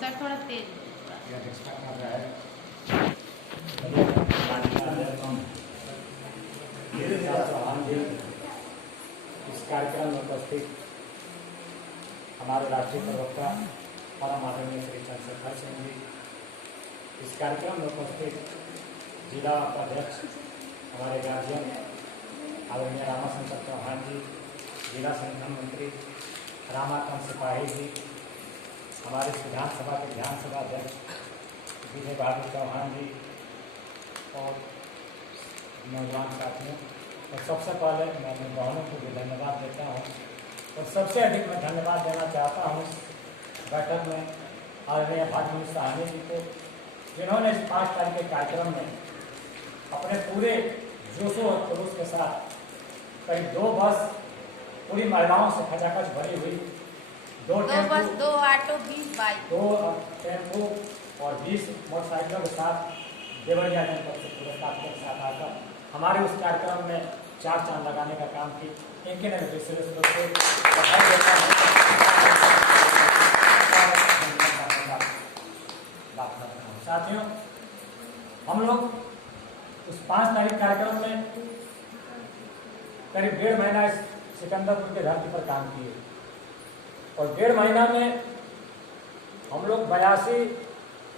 Sir थोड़ा तेज। इस कार्यक्रम में उपस्थित हमारे राष्ट्रीय प्रवक्ता परम आदरणीय श्री चंद्रशेखर सिंह जी, इस कार्यक्रम में उपस्थित जिला उपाध्यक्ष हमारे गार्जियन आदरणीय रामाशंकर चौहान जी, जिला संगठन मंत्री रामाकांत सिपाही जी, हमारे विधानसभा के विधानसभा अध्यक्ष विजय बहादुर चौहान जी और नौजवान साथियों, और सबसे पहले मैं बहनों को भी धन्यवाद देता हूँ और सबसे अधिक मैं धन्यवाद देना चाहता हूँ बैठक में आदरणीय भागवत साहनी जी को, जिन्होंने इस 5 तारीख के कार्यक्रम में अपने पूरे जोशो और खरोश के साथ करीब 2 बस पूरी महिलाओं से खचाखच भरी हुई, 2 बस, 2 ऑटो, 20 बाइक, 2 टेम्पो और 20 मोटरसाइकिलों के साथ देवरिया जनपद से पूरे साथ के साथ आकर हमारे उस कार्यक्रम में 4 चांद लगाने का काम की। इनके साथियों, हम लोग उस 5 तारीख कार्यक्रम में करीब 1.5 महीना इस सिकंदरपुर के धरती पर काम किए और 1.5 महीना में हम लोग 82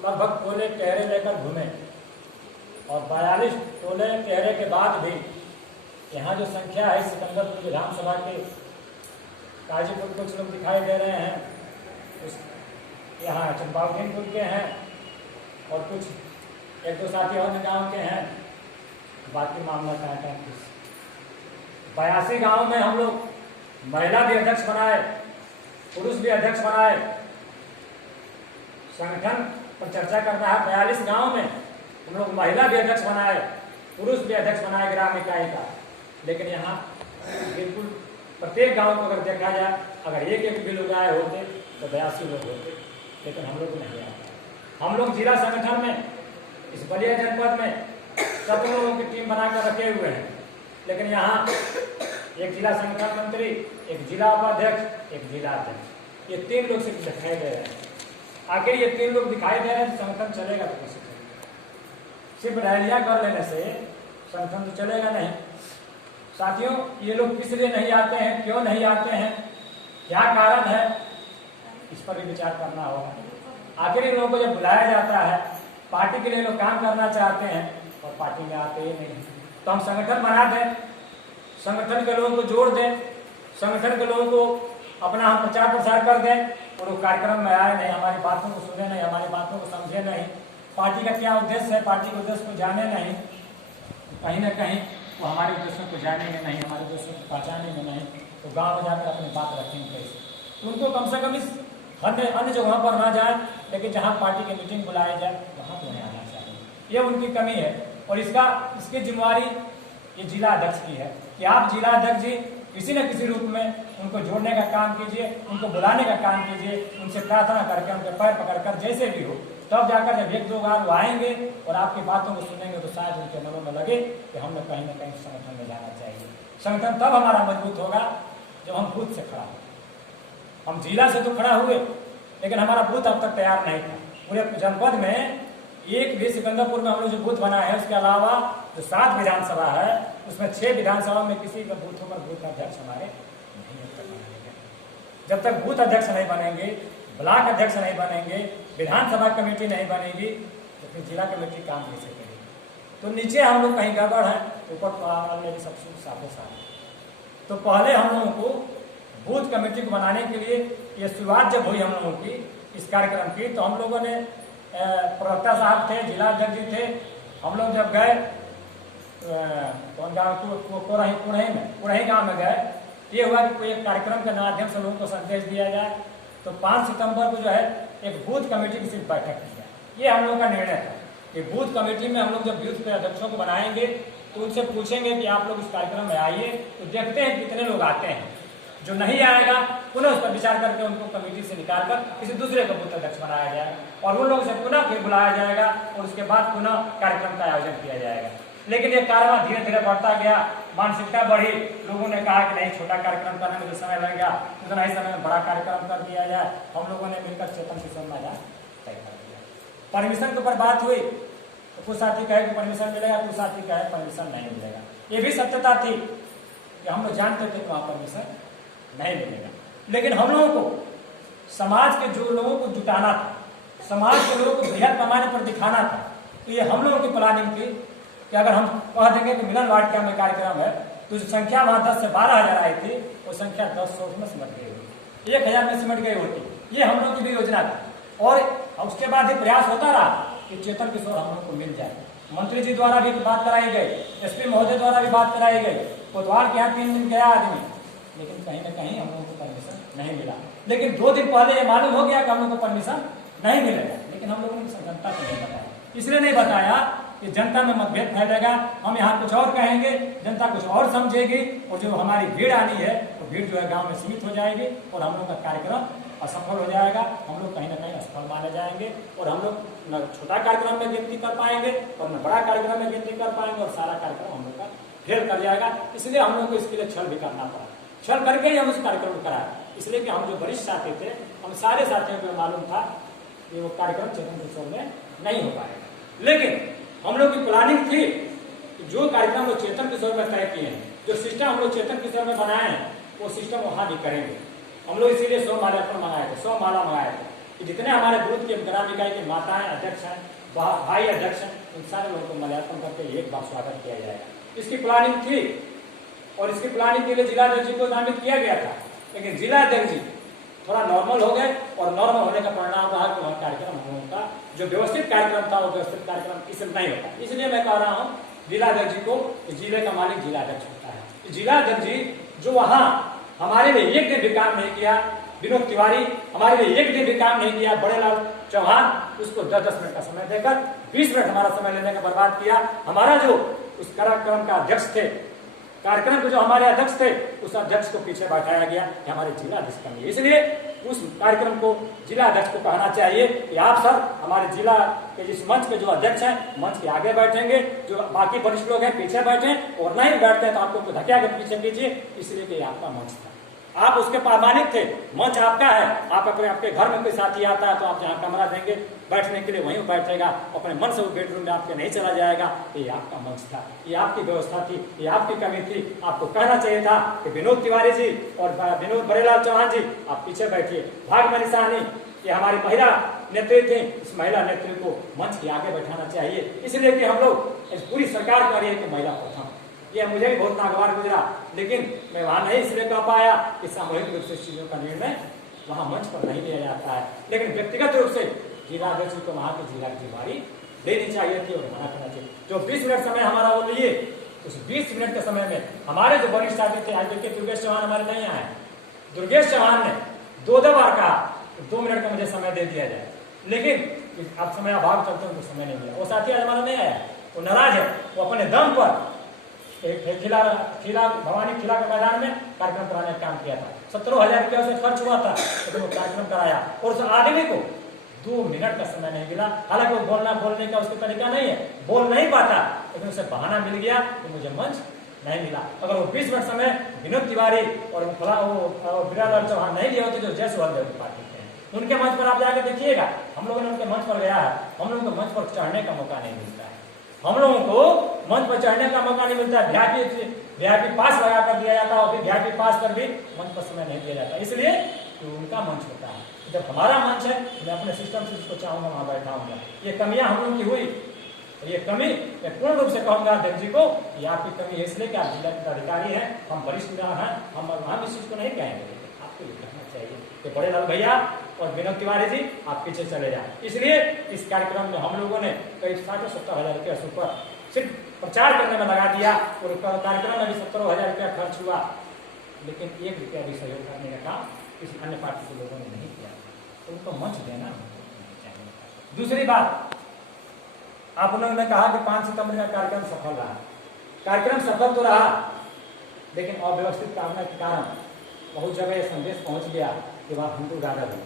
लगभग टोले टहरे लेकर घूमे और 42 टोले टहरे के बाद भी यहाँ जो संख्या है सिकंदरपुर विधानसभा के काजीपुर कुछ लोग दिखाई दे रहे हैं, उस यहाँ चंपावटीपुर के हैं और कुछ 1-2 साथी और गाँव के हैं, बाकी मामला का 82 गाँव में हम लोग महिला भी अध्यक्ष बनाए, पुरुष भी अध्यक्ष बनाए। संगठन पर चर्चा करना है, 42 गाँव में हम लोग महिला भी अध्यक्ष बनाए, पुरुष भी अध्यक्ष बनाए ग्राम इकाई का। लेकिन यहाँ बिल्कुल प्रत्येक गांव को अगर देखा जाए, अगर एक भी लोग आए होते तो 82 लोग होते, लेकिन हम लोग नहीं आए। हम लोग जिला संगठन में इस बलिया जनपद में 17 लोगों की टीम बनाकर रखे हुए हैं, लेकिन यहाँ एक जिला संगठन मंत्री, एक जिला उपाध्यक्ष, एक जिला अध्यक्ष, ये 3 लोग सिर्फ दिखाई दे रहे हैं। आखिर ये 3 लोग दिखाई दे रहे हैं तो संगठन चलेगा तो कैसे चलेगा? सिर्फ रैलियां कर लेने से संगठन तो चलेगा नहीं। साथियों, ये लोग किस लिए नहीं आते हैं, क्यों नहीं आते हैं, क्या कारण है, इस पर भी विचार करना होगा। आखिर इन लोगों को जब बुलाया जाता है, पार्टी के लिए लोग काम करना चाहते हैं और पार्टी में आते ही नहीं, तो हम संगठन बना दें, संगठन के लोगों को जोड़ दें, संगठन के लोगों को अपना हम प्रचार प्रसार कर दें और वो कार्यक्रम में आए नहीं, हमारी बातों को सुने नहीं, हमारी बातों को समझे नहीं, पार्टी का क्या उद्देश्य है, पार्टी के उद्देश्य को जाने नहीं, कहीं ना कहीं वो हमारे उद्देश्यों को जानेंगे नहीं, हमारे उद्देश्यों को पहचानेंगे नहीं, तो गांव में जाकर अपनी बात रखेंगे कैसे? उनको कम से कम इस अन्य जगहों पर ना जाए, लेकिन जहां पार्टी की मीटिंग बुलाई जाए वहां तो नहीं आना चाहिए। ये उनकी कमी है और इसकी जिम्मेवारी ये जिला अध्यक्ष की है कि आप जिला अध्यक्ष जी किसी न किसी रूप में उनको जोड़ने का काम कीजिए, उनको बुलाने का काम कीजिए, उनसे प्रार्थना करके उनके पैर पकड़कर जैसे भी हो, तब जाकर जब 1-2 बार वो आएंगे और आपकी बातों को सुनेंगे तो शायद उनके मनों में लगे कि हमें कहीं ना कहीं संगठन में जाना चाहिए। संगठन तब हमारा मजबूत होगा जब हम खुद से खड़ा हो। हम जिला से तो खड़ा हुए, लेकिन हमारा बूथ अब तक तैयार नहीं था। पूरे जनपद में एक भी सिकंदरपुर में हम लोग जो बूथ बनाए हैं, उसके अलावा जो 7 विधानसभा है उसमें 6 विधानसभा में किसी का बूथों पर बूथ अध्यक्ष हमारे नहीं बनेंगे। जब तक बूथ अध्यक्ष नहीं बनेंगे, ब्लॉक अध्यक्ष नहीं बनेंगे, विधानसभा कमेटी नहीं बनेगी, तो फिर जिला कमेटी काम कैसे करेगी? तो नीचे हम लोग कहीं गड़बड़ है, ऊपर तो सब साफे साफ। तो पहले हम लोगों को बूथ कमेटी को बनाने के लिए ये शुरुआत जब हुई हम लोगों की इस कार्यक्रम की, तो हम लोगों ने प्रवक्ता साहब थे, जिला अध्यक्ष जी थे, हम लोग जब गए कौन गाँव कुड़ही गाँव में गए, ये हुआ कि कोई एक कार्यक्रम के माध्यम से लोगों को संदेश दिया जाए। तो 5 सितंबर को जो है एक बूथ कमेटी की सिर्फ बैठक की जाए, ये हम लोगों का निर्णय था कि बूथ कमेटी में हम लोग जब बूथ के अध्यक्षों को बनाएंगे तो उनसे पूछेंगे कि आप लोग इस कार्यक्रम में आइए, तो देखते हैं कितने लोग आते हैं। जो नहीं आएगा पुनः उस पर विचार करके उनको कमेटी से निकालकर किसी दूसरे को बूथ अध्यक्ष बनाया जाएगा और उन लोगों से पुनः फिर बुलाया जाएगा और उसके बाद पुनः कार्यक्रम का आयोजन किया जाएगा। लेकिन ये कारवां धीरे धीरे बढ़ता गया, मानसिकता बढ़ी, लोगों ने कहा कि नहीं, छोटा कार्यक्रम करने में जो समय लगेगा उतना ही समय में बड़ा कार्यक्रम कर दिया जाए। हम लोगों ने मिलकर चेतन किशोर मैदान परमिशन के ऊपर बात हुई तो कुछ साथी कहे कि परमिशन मिलेगा, कुछ साथी कहे परमिशन नहीं मिलेगा। ये भी सत्यता थी कि हम लोग जानते थे कि वहाँ परमिशन नहीं मिलेगा, लेकिन हम लोगों को समाज के जो लोगों को जुटाना था, समाज के लोगों को बृहद पैमाने पर दिखाना था। तो ये हम लोगों की प्लानिंग थी कि अगर हम कह देंगे कि मिलन वाटिका में कार्यक्रम है, तो जो संख्या वहाँ 10 से 12,000 आई थी, वो संख्या 10 में सिमट गई होती, 1,000 में सिमट गई होती। ये हम लोग की भी योजना थी। और उसके बाद ये प्रयास होता रहा कि चेतन किशोर हम लोग को मिल जाए। मंत्री जी द्वारा भी बात कराई गई, एसपी महोदय द्वारा भी बात कराई गई, कोतवाल के यहाँ 3 दिन गया आदमी, लेकिन कहीं ना कहीं हम लोगों को परमिशन नहीं मिला। लेकिन 2 दिन पहले ये मालूम हो गया कि हम लोग को परमिशन नहीं मिलेगा, लेकिन हम लोगों ने जनता को नहीं बताया। इसलिए नहीं बताया कि जनता में मतभेद फैलेगा, हम यहाँ कुछ और कहेंगे, जनता कुछ और समझेगी, और जो हमारी भीड़ आनी है वो भीड़ जो है गांव में सीमित हो जाएगी और हम लोग का कार्यक्रम असफल हो जाएगा। हम लोग कहीं ना कहीं असफल माने जाएंगे और हम लोग न छोटा कार्यक्रम में गिनती कर पाएंगे और न बड़ा कार्यक्रम में गिनती कर पाएंगे और सारा कार्यक्रम हम लोग का फेल कर जाएगा। इसलिए हम लोग को इसके लिए छल भी करना पड़ा, छल करके ही हम उस कार्यक्रम को कराया। इसलिए कि हम जो वरिष्ठ साथी थे, हम सारे साथियों को मालूम था कि वो कार्यक्रम चेतन किशोर में नहीं हो पाएगा, लेकिन हम लोग की प्लानिंग थी कि जो कार्यक्रम लोग चेतन किशोर में तय किए हैं, जो सिस्टम हम लोग चेतन किशोर में बनाए हैं, वो सिस्टम वहां भी करेंगे। हम लोग इसीलिए 100 माल्यार्पण मंगाए थे, 100 माला मंगाए थे कि जितने हमारे ग्रुप के ग्राम इकाई के माताएं अध्यक्ष हैं, भाई अध्यक्ष हैं, उन सारे लोगों को माल्यार्पण करके एक बार स्वागत किया जाएगा। इसकी प्लानिंग थी और इसकी प्लानिंग के लिए जिला अध्यक्ष जी को नामित किया गया था, लेकिन जिला अध्यक्ष जी थोड़ा नॉर्मल हो गए और नॉर्मल होने का परिणाम रहा कि वह कार्यक्रम हम लोगों का जो व्यवस्थित कार्यक्रम था वो व्यवस्थित कार्यक्रम इसमें नहीं होता। इसलिए मैं कह रहा हूँ जिला अध्यक्ष जी को, जिले का मालिक जिला अध्यक्ष होता है। जिला अध्यक्ष जी जो वहाँ हमारे लिए एक दिन भी काम नहीं किया, विनोद तिवारी हमारे लिए एक दिन भी काम नहीं किया, बड़ेलाल चौहान उसको 10-10 मिनट का समय देकर 20 मिनट हमारा समय लेने का बर्बाद किया। हमारा जो उस कार्यक्रम का अध्यक्ष थे, कार्यक्रम के जो हमारे अध्यक्ष थे, उस अध्यक्ष को पीछे बैठाया गया कि हमारे जिला अध्यक्ष कमी है। इसलिए उस कार्यक्रम को जिला अध्यक्ष को कहना चाहिए कि आप सर हमारे जिला के जिस मंच के जो अध्यक्ष हैं, मंच के आगे बैठेंगे, जो बाकी वरिष्ठ लोग हैं पीछे बैठे, और नहीं बैठते हैं तो आपको धक्या के पीछे कीजिए, इसलिए कि आपका मंच था, आप उसके प्रामाणिक थे, मंच आपका है। आप अपने आपके घर में कोई साथी आता है तो आप जहाँ कमरा देंगे बैठने के लिए वहीं बैठेगा, अपने मन से वो बेडरूम में आपके नहीं चला जाएगा। ये आपका मंच था, ये आपकी व्यवस्था थी, ये आपकी कमी थी। आपको कहना चाहिए था कि विनोद तिवारी जी और विनोद बड़ेलाल चौहान जी आप पीछे बैठिए। भागमनी साहनी ये हमारी महिला नेत्री थी, इस महिला नेत्री को मंच के आगे बैठाना चाहिए। इसलिए कि हम लोग इस पूरी सरकार कर रही है कि महिला प्रथम, ये मुझे भी बहुत नागवार गुजरा, लेकिन मैं वहां नहीं इसलिए कह पाया कि सामूहिक रूप से चीजों का निर्णय वहां मंच पर नहीं लिया जाता है, लेकिन व्यक्तिगत रूप से जिला अध्यक्ष को वहां की जिला की जिम्मेदारी लेनी चाहिए थी और मना करना चाहिए। जो 20 मिनट समय हमारा वो लिए, उस 20 मिनट के समय में हमारे जो वरिष्ठ साथी थे, आज देखिए दुर्गेश चौहान हमारे नहीं आए, दुर्गेश चौहान ने 2 बार कहा 2 मिनट का मुझे समय दे दिया जाए, लेकिन अब समय अभाव चलते उनको समय नहीं मिला। वो साथी आज हमारा नहीं आया, वो नाराज है, वो अपने दम पर भवानी खिला के मैदान में कार्यक्रम कराने का काम किया था। 17,000 रुपया उसे खर्च हुआ था, तो वो कार्यक्रम कराया और उस आदमी को 2 मिनट का समय नहीं मिला। हालांकि वो बोलने का उसका तरीका नहीं है, बोल नहीं पाता, लेकिन उसे बहाना मिल गया कि मुझे मंच नहीं मिला। अगर वो 20 मिनट समय विनोद तिवारी और बड़ेलाल चौहान नहीं दिए होते जो जय सुहलदेव की पार्टी थे, उनके मंच पर आप जाकर देखिएगा, हम लोगों ने उनके मंच पर गया है, हम लोगों को मंच पर चढ़ने का मौका नहीं मिलता है, हम लोगों को मंच पर चढ़ने का मौका नहीं मिलता है। वीआईपी पास लगा कर दिया जाता है और फिर वीआईपी पास पर भी मंच पर समय नहीं दिया जाता, इसलिए कि उनका मंच होता है। जब हमारा मंच है, मैं अपने सिस्टम से जिसको चाहूंगा वहां बैठाऊंगा। ये कमियां हम लोगों की हुई, ये कमी मैं पूर्ण रूप से कहूंगा अध्यक्ष जी को, ये आपकी कमी है, इसलिए कि आप जिला के अधिकारी हैं, हम वरिष्ठ हैं, हम वहां इस चीज को नहीं कहेंगे, आपको ये कहना चाहिए कि बड़ेलाल भैया और विनोद तिवारी जी आप पीछे चले जाए। इसलिए इस कार्यक्रम में हम लोगों ने करीब 60-70 रुपया सुपर सिर्फ प्रचार करने में लगा दिया और कार्यक्रम में भी 17,000 रुपया खर्च हुआ, लेकिन 1 रुपया भी सहयोग करने का काम किसी अन्य पार्टी के लोगों ने नहीं किया, तो उनको मंच देना चाहिए। दूसरी बात, आप लोगों ने कहा कि 5 सितंबर का कार्यक्रम सफल रहा, कार्यक्रम सफल तो रहा, लेकिन अव्यवस्थित कामना के कारण बहुत जगह यह संदेश पहुंच गया कि वह हिंदू गादर है।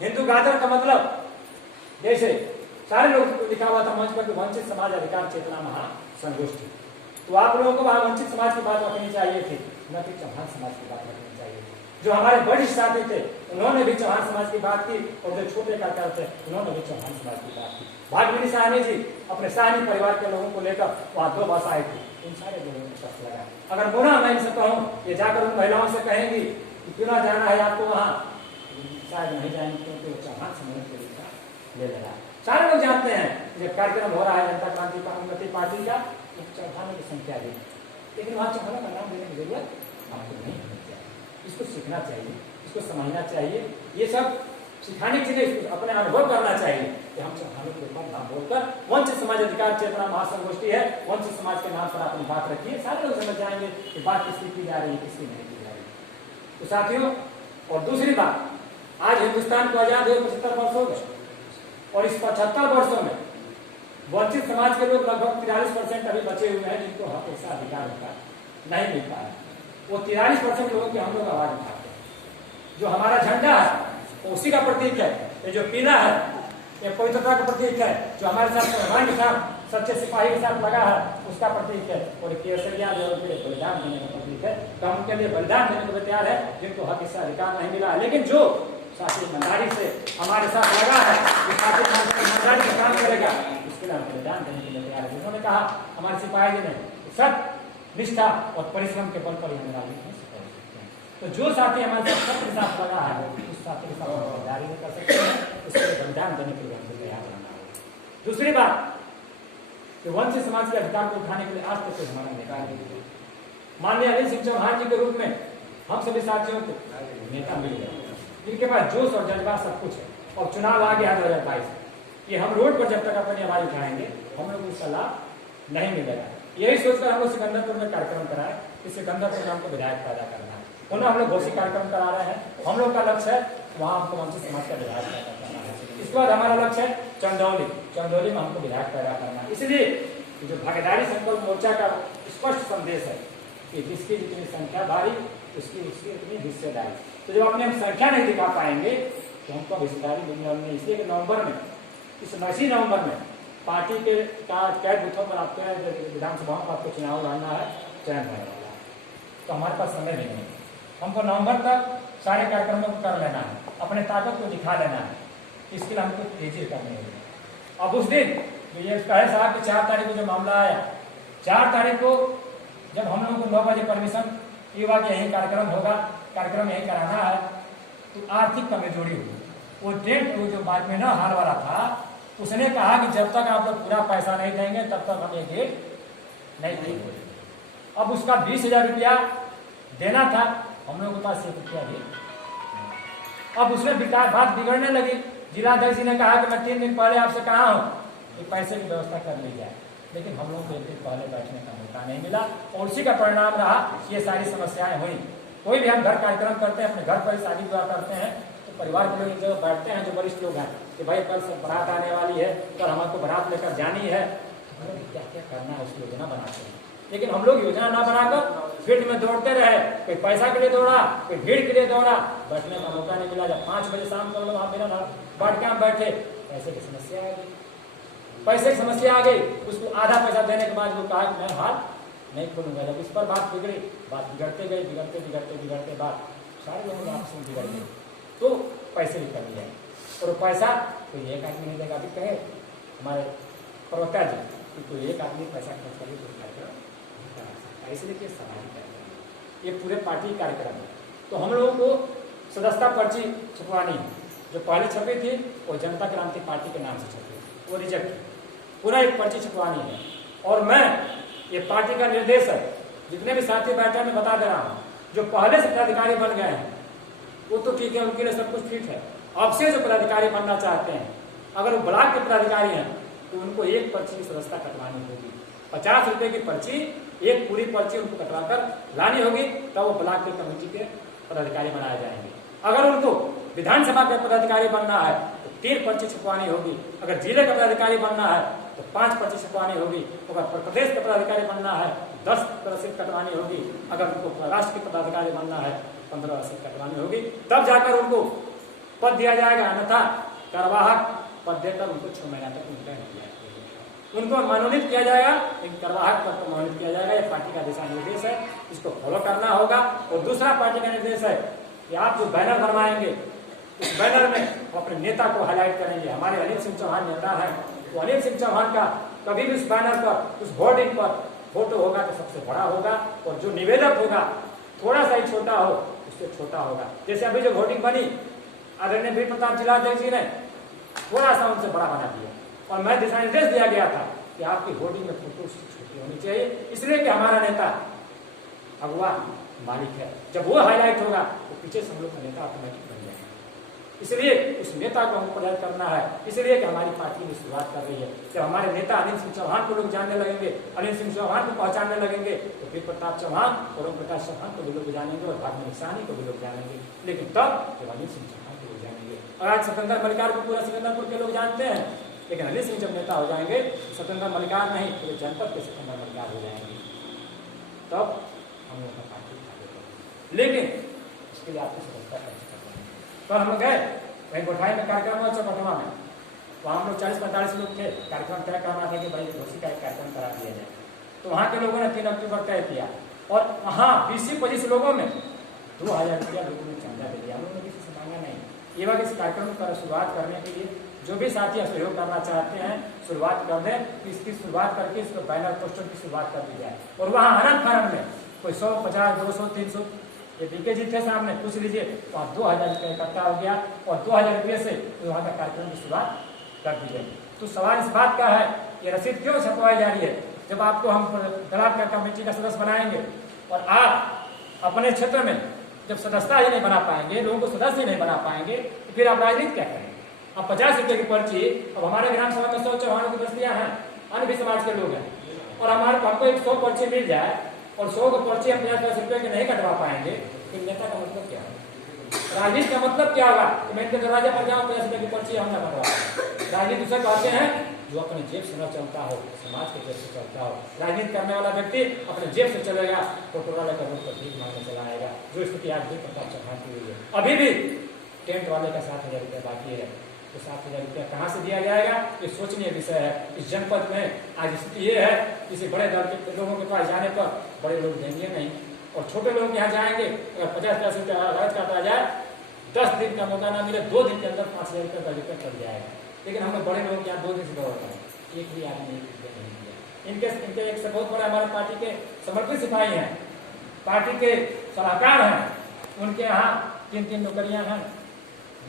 हिंदू गादर का मतलब जैसे सारे लोग लिखा हुआ था मंच पर कि वंचित समाज अधिकार चेतना महासंगोष्ठी, तो आप लोगों को वहां वंचित समाज की बात रखनी चाहिए थी, न कि चौहान समाज की बात रखनी चाहिए थी। जो हमारे वरिष्ठ साथी थे उन्होंने भी चौहान समाज की बात की, और जो छोटे कार्यकर्ता थे उन्होंने भी चौहान समाज की बात की। भागवती साहनी जी अपने साहनी परिवार के लोगों को लेकर वहां 2 बस आए थे, उन सारे लोगों को पक्ष लगा। अगर पुनः मैं इनसे कहूँ ये जाकर उन महिलाओं से कहेंगी कि क्यों ना जाना है आपको वहां, शायद नहीं जाएंगे, क्योंकि वो चौहान समाज के लिए ले रहा है। सारे लोग जानते हैं जब कार्यक्रम हो रहा है जनता क्रांति उन्नति पार्टी का, चौहानों की संख्या भी, लेकिन वहां चौहानों का नाम देने की जरूरत आपको नहीं होनी चाहिए। इसको सीखना चाहिए, इसको समझना चाहिए, ये सब सिखाने के लिए इसको अपने अनुभव करना चाहिए कि हम चौहानों के ऊपर नाम बोलकर वंचित समाज अधिकार चेतना महासंगोष्ठी है, वंचित समाज के नाम पर अपनी बात रखिए, सारे लोग समझ जाएंगे कि बात किसकी की जा रही है, किसकी नहीं की जा रही है। तो साथियों, और दूसरी बात, आज हिंदुस्तान को आजाद हुए 75 वर्ष हो गए, और इस 75 वर्षों में वंचित समाज के लोग लगभग 43% अभी बचे हुए हैं जिनको हक ऐसा अधिकार होता नहीं मिलता है। वो 43% लोगों की हम लोग आवाज उठाते हैं। जो हमारा झंडा है तो उसी का प्रतीक है, ये जो पीला है ये पवित्रता का प्रतीक है, जो हमारे साथ भगवान के साथ सच्चे सिपाही के साथ लगा है उसका प्रतीक है, और केसरिया जो उनके लिए बलिदान देने का प्रतीक है। तो हम उनके लिए बलिदान देने को तैयार है जिनको हक ऐसा अधिकार नहीं मिला है। लेकिन जो साथी ईमानदारी से हमारे साथ लगा है, जो साथी ईमानदारी से काम करेगा, उसके लिए हम बलिदान देने के लिए तैयार है। उन्होंने कहा हमारे सिपाही जी ने सत्य, निष्ठा और परिश्रम के बल पर तो जो साथी हमारे साथ के साथ लगा है उस साथी के साथ जारी कर सकते हैं, उसके बलिदान देने के लिए हमको तैयार रहना है। दूसरी बात कि वंचित समाज के अधिकार को उठाने के लिए आज तक हमारा नेता नहीं, माननीय अनिल सिंह चौहान जी के रूप में हम सभी साथियों को नेता मिल गए जिनके पास जोश और जज्बा सब कुछ है, और चुनाव आ गया 2022 कि हम रोड पर जब तक अपनी आवाज उठाएंगे हम लोग उसका लाभ नहीं मिलेगा। यही सोचकर हम लोग सिकंदरपुर में कार्यक्रम कराए कि सिकंदरपुर में हमको विधायक पैदा करना है, उन्हें हम लोग घोषित कार्यक्रम करा रहे हैं। हम लोग का लक्ष्य है वहां हमको वंचित समाज का विधायक पैदा करना है। इसके बाद हमारा लक्ष्य है चंदौली में हमको विधायक पैदा करना है। इसलिए जो भागीदारी संकल्प मोर्चा का स्पष्ट संदेश है कि जिसकी जितनी संख्या भारी उसकी उतनी हिस्सेदारी। तो जब अपने हम संख्या नहीं दिखा पाएंगे तो हमको हिस्सेदारी मिलने वाली नहीं। इसलिए नवंबर में, इस 29 नवंबर में पार्टी के कई बूथों पर आपको विधानसभाओं पर आपको चुनाव लड़ना है, चयन होने वाला है। तो हमारे पास समय नहीं है, हमको नवंबर तक सारे कार्यक्रमों को कर लेना है, अपने ताकत को दिखा लेना है। इसके लिए हमको तेजी करनी होगी। अब उस दिन ये कहे साहब कि 4 तारीख को जो मामला आया, 4 तारीख को जब हम लोगों को 9 बजे परमिशन युवा कि यही कार्यक्रम होगा, कार्यक्रम यही कराना है, तो आर्थिक कमजोरी हुई। वो डेट जो बाद में न हाल वाला था उसने कहा कि जब तक आप लोग पूरा पैसा नहीं देंगे तब तक हम ये डेट नहीं देंगे। अब उसका 20,000 रुपया देना था, हम लोगों के पास 1 रुपया भी। अब उसमें बात बिगड़ने लगी। जिलाध्यक्ष जी ने कहा कि मैं 3 दिन पहले आपसे कहा हूं कि पैसे की व्यवस्था कर ली जाए, लेकिन हम लोगों को 1 दिन पहले बैठने का मौका नहीं मिला, और उसी का परिणाम रहा ये सारी समस्याएं हुई। कोई भी हम घर कार्यक्रम करते हैं, अपने घर पर शादी विवाह करते हैं, तो परिवार के लोग एक जगह बैठते हैं, जो वरिष्ठ लोग हैं कि भाई कल से बारात आने वाली है, कल हमको बारात लेकर जानी है, क्या क्या करना है उसकी योजना बनाते हैं। लेकिन हम लोग योजना ना बनाकर फील्ड में दौड़ते रहे, कोई पैसा के लिए दौड़ा, कोई भीड़ के लिए दौड़ा, बैठने का मौका नहीं मिला। जब 5 बजे शाम को हम लोग वहां बिना बाट के बैठे, पैसे की समस्या आ गई, पैसे की समस्या आ गई। उसको आधा पैसा देने के बाद वो कहा कि मैं हाथ नहीं खोलूंगा। जब इस पर बात बिगड़ी, बात बिगड़ते गई, बिगड़ते बात सारे लोगों ने आपस में बिगड़ गई, तो पैसे भी कर लिया, और पैसा कोई एक आदमी नहीं देगा। अभी कहे हमारे प्रवक्ता जी कि कोई एक आदमी पैसा खर्च करके कोई कार्यक्रम नहीं करा सकता, इसलिए सामाजिक कार्यक्रम ये पूरे पार्टी कार्यक्रम है। तो हम लोगों को सदस्यता पर्ची छपवानी है, जो पहले छपी थी वो जनता क्रांति पार्टी के नाम से छपी, वो रिजेक्ट, पूरा एक पर्ची छपवानी है। और मैं ये पार्टी का निर्देश है, जितने भी साथी बैठे मैं बता दे रहा हूँ, जो पहले से पदाधिकारी बन गए हैं वो तो ठीक है, उनके लिए सब कुछ ठीक है। अब से जो पदाधिकारी बनना चाहते हैं, अगर वो ब्लॉक के पदाधिकारी हैं तो उनको एक पर्ची की सदस्यता कटवानी होगी। 50 रुपए की पर्ची, एक पूरी पर्ची उनको कटवाकर लानी होगी, तब वो ब्लॉक के कमेटी के पदाधिकारी बनाए जाएंगे। अगर उनको विधानसभा के पदाधिकारी बनना है तो 3 पर्ची छपवानी होगी। अगर जिले का पदाधिकारी बनना है तो 5 पर्ची छपवानी होगी। अगर प्रदेश का पदाधिकारी बनना है 10 रसीद कटवानी होगी। अगर उनको राष्ट्र के पदाधिकारी बनना है 15 रसीद कटवानी होगी, तब जाकर उनको पद दिया जाएगा। अन्यथा कार्यवाहक पद देकर उनको 6 महीना तक उनको मनोनीत किया जाएगा, लेकिन कार्यवाहक पद पर मनोनीत किया जाएगा। ये पार्टी का दिशा निर्देश है, इसको फॉलो करना होगा। और दूसरा पार्टी का निर्देश है कि आप जो बैनर बनवाएंगे उस बैनर में अपने नेता को हाईलाइट करेंगे। हमारे अनिल सिंह चौहान नेता है, तो अनिल सिंह चौहान का कभी भी उस बैनर पर, उस होर्डिंग पर फोटो होगा तो सबसे बड़ा होगा, और जो निवेदक होगा थोड़ा सा ही छोटा हो उससे छोटा होगा। जैसे अभी जो होर्डिंग बनी आदरणीय वीर प्रताप जिलाध्यक्ष जी ने थोड़ा सा उनसे बड़ा बना दिया, और मैं दिशा निर्देश दिया गया था कि आपकी होर्डिंग में फोटो उससे छोटी होनी चाहिए, इसलिए कि हमारा नेता अगुवा मालिक है। जब वो हाईलाइट होगा तो पीछे से हम लोग का नेता ऑटोमेटिक बन जाएगा। इसलिए उस नेता को हमको प्रयास करना है, इसलिए कि हमारी पार्टी में शुरुआत कर रही है। जब हमारे नेता अनिल सिंह चौहान को लोग जानने लगेंगे, अनिल सिंह चौहान को पहचानने लगेंगे, तो वीर प्रताप चौहान और ओम प्रकाश चौहान को भी लोग जानेंगे और भागवत साहनी को भी लोग जानेंगे। लेकिन तब जब अनिल सिंह चौहान को लोग जानेंगे, और आज सिकंदर मलिकार को पूरा सिकंदरपुर के लोग जानते हैं, लेकिन अनिल सिंह जब नेता हो जाएंगे सिकंदर मलिकार नहीं पूरे जनपद के सिकंदर मलिकार हो जाएंगे, तब हम लोग का पार्टी आगे बढ़ेगी। लेकिन इसके लिए आपको सतर्कता करनी है। तो हम लोग गए वही गोठाई में कार्यक्रम हुआ चौपटवा में, वहाँ हम लोग 40-45 लोग थे। कार्यक्रम तय करना था कि भाई घोषी का एक कार्यक्रम करा दिया जाए, तो वहाँ के लोगों ने 3 अक्टूबर तय किया, और वहाँ 20-25 लोगों में 2000 रुपया लोगों ने चंदा दे दिया। हम लोगों ने किसी से मांगा नहीं। ये बात इस कार्यक्रम पर शुरुआत करने के लिए जो भी साथी सहयोग करना चाहते हैं शुरुआत कर दें, इसकी शुरुआत करके इसको बैनर पोस्टर की शुरुआत कर दी जाए। और वहाँ आनंद फानंद में कोई 100, 50, 200, 300, ये डीके जी थे सामने, पूछ लीजिए, तो आप 2000 रुपये इकट्ठा हो गया, और 2000 रुपये से वहाँ का कार्यक्रम की शुरुआत कर दी गई। तो सवाल इस बात का है ये रसीद क्यों छपवाई जा रही है? जब आपको हम ब्लॉक कमेटी का सदस्य बनाएंगे और आप अपने क्षेत्र में जब सदस्यता ही नहीं बना पाएंगे, लोगों को सदस्य ही नहीं बना पाएंगे, तो फिर आप राजनीति क्या करेंगे? अब 50 रुपये की पर्ची, अब हमारे ग्राम सभा में 100 चौहानों की बस्तियां हैं, अन्य भी समाज के लोग हैं, और हमारे हमको 100 पर्ची मिल जाए और 100 को पर्ची हम 50-50 रुपये की नहीं कटवा पाएंगे, फिर नेता का मतलब क्या है? राजनीति का मतलब क्या होगा कि मैं इनके दरवाजे पर जाऊँ 50 रुपये की पर्ची हम ना कटवा। राजनीति उसे कहते हैं जो अपने जेब से न चलता हो, समाज के जेब से चलता हो। राजनीति करने वाला व्यक्ति अपने जेब से चलेगा, फोटो वाले का मुख पर भीख मांगने चला आएगा, जो स्थिति आज भी प्रताप चौहान की हुई है। अभी भी टेंट वाले का 7,000 रुपये बाकी है, तो 7,000 रुपया कहाँ से दिया जाएगा? ये सोचनीय विषय है। इस जनपद में आज स्थिति ये है, किसी बड़े दल के लोगों के पास जाने पर बड़े लोग देंगे नहीं, और छोटे लोग यहाँ जाएंगे, अगर 50-50 रुपया लागत काटा जाए, 10 दिन का मौका ना मिले, 2 दिन के अंदर 5,000 रुपये का बजट कट जाएगा। लेकिन हम बड़े लोग यहाँ 2 दिन से दौड़ते हैं, एक भी आदमी नहीं दिया। इनके एक से बहुत बड़े हमारे पार्टी के समर्पित सिपाही हैं, पार्टी के सलाहकार हैं, उनके यहाँ 3-3 नौकरियां हैं।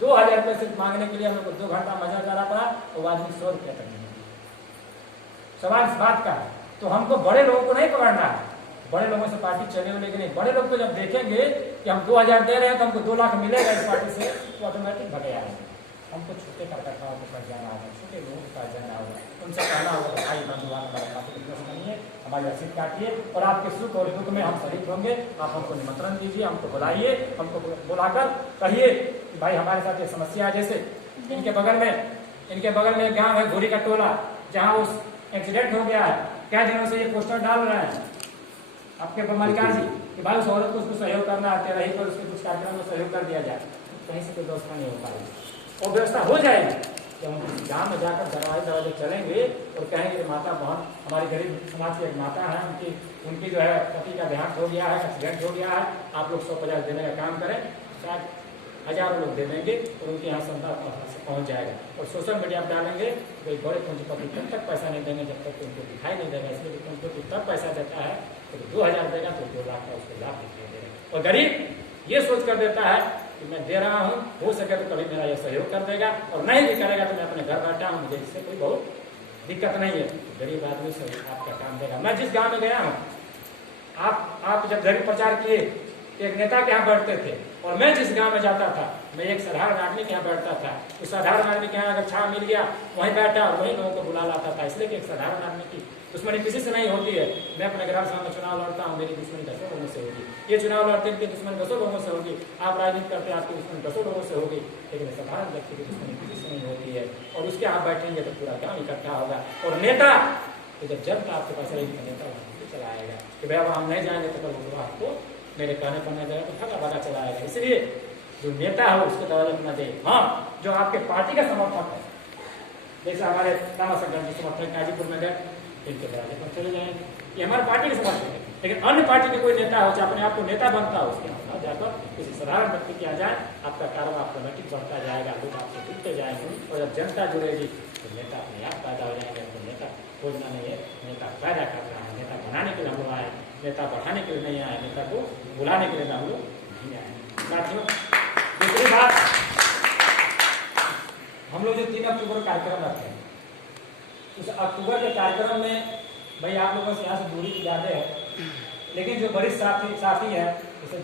2000 रुपये से मांगने के लिए हम लोग को 2 घंटा मजा करा पड़ा, और आदमी 100 रुपया तक नहीं दिया। सवाल इस बात का है, तो हमको बड़े लोगों को नहीं पकड़ना है। बड़े लोगों से पार्टी चलेगी कि नहीं, बड़े लोग तो जब देखेंगे कि हम 2000 दे रहे हैं तो हमको 2 लाख मिलेगा इस पार्टी से, तो ऑटोमेटिक भगे आएंगे। हमको छोटे कार्यकर्ताओं के पास जाना होगा, छोटे लोगों के पास जाना होगा, उनसे कहना होगा भाई बंधुआ हमारे पास बनिए, हमारी रसीद काटिए, और आपके सुख और दुख में हम शरीक होंगे। आप हमको निमंत्रण दीजिए, हमको बुलाइए, हमको बुलाकर कहिए कि भाई हमारे साथ ये समस्या है। जैसे इनके बगल में एक गाँव है घोरी का टोला, जहाँ उस एक्सीडेंट हो गया है, क्या दिनों से ये पोस्टर डाल रहे हैं आपके मलिकार जी कि भाई उस औरत को उसको सहयोग करना है, रही पर उसके कुछ कार्यक्रम में सहयोग कर दिया जाए। कहीं से कोई व्यवस्था नहीं हो पाएगी, और व्यवस्था हो जाएगी जब हम किसी गाँव में जाकर दरवाजे चलेंगे और कहेंगे माता बहन हमारी गरीब समाज की एक माता है, उनकी जो है पति का देहांत हो गया है, एक्सीडेंट हो गया है, आप लोग 100-50 देने का काम करें, शायद हजारों लोग दे देंगे और उनके यहाँ संस्था पहुँच जाएगा। और सोशल मीडिया पर डालेंगे, कोई बड़े पूंजीपति तब तक पैसा नहीं देंगे जब तक उनको दिखाई नहीं देगा। इसलिए पूंजीपति तब पैसा देता है तो 2000 देगा तो 2 लाख का उसको लाभ दिखाई देगा, और गरीब ये सोच कर देता है कि मैं दे रहा हूँ, हो सके तो कभी मेरा यह सहयोग कर देगा, और नहीं भी करेगा तो मैं अपने घर बैठा हूँ, मुझे इससे कोई बहुत दिक्कत नहीं है। गरीब आदमी से आपका काम देगा। मैं जिस गाँव में गया हूँ, आप जब गरीब प्रचार किए एक नेता के यहाँ बैठते थे, और मैं जिस गांव में जाता था मैं एक साधारण आदमी के यहाँ बैठता था। उस साधारण आदमी के यहाँ अगर छाव मिल गया वहीं बैठा और वहीं लोगों को बुला लाता था। इसलिए कि एक साधारण आदमी की दुश्मनी किसी से नहीं होती है। मैं अपने ग्राम सभा में चुनाव लड़ता हूँ, मेरी दुश्मनी 10 लोगों से होगी, ये चुनाव लड़ते हैं दुश्मनी 10 लोगों से होगी, आप राजनीति करते हैं आपकी दुश्मनी 10 लोगों से होगी, लेकिन साधारण व्यक्ति की दुश्मनी किसी से नहीं होती है। और उसके आप बैठेंगे तो पूरा गाँव इकट्ठा होगा। और नेता तो जब जनता आपके पास रहेगी नेता चला आएगा कि भाई अब हम नहीं जाएंगे तो कल आपको मेरे कहने पर नहीं जाएगा तो भागा चला आएगा। इसलिए जो नेता है उसके दरवाजे पर न दे। हाँ, जो आपके पार्टी का समर्थक है, जैसे हमारे रामा शंकर जी समर्थक गाजीपुर में गए, इनके दरवाजे पर चले जाएंगे, ये हमारे पार्टी के समर्थक है। लेकिन अन्य पार्टी के कोई नेता हो, चाहे अपने आप को नेता बनता हो, उसके यहाँ पर किसी साधारण व्यक्ति के आ जाए, आपका कारोबार ऑटोमेटिक बढ़ता जाएगा, लोग आपसे जुड़ते जाएंगे, और जब जनता जुड़ेगी तो नेता अपने आप पैदा हो जाएंगे। तो नेता खोजना नहीं है, नेता पैदा करना है। नेता बनाने के लिए हम लोग आए, नेता बढ़ाने के लिए नहीं आए, नेता को बुलाने के लिए हम लोग नहीं आए। साथियों, दूसरी बात, हम लोग जो 3 अक्टूबर कार्यक्रम रखते हैं, उस अक्टूबर के कार्यक्रम में भाई आप लोगों से यहाँ से दूरी की यादें है, लेकिन जो बड़ी साथी है, जैसे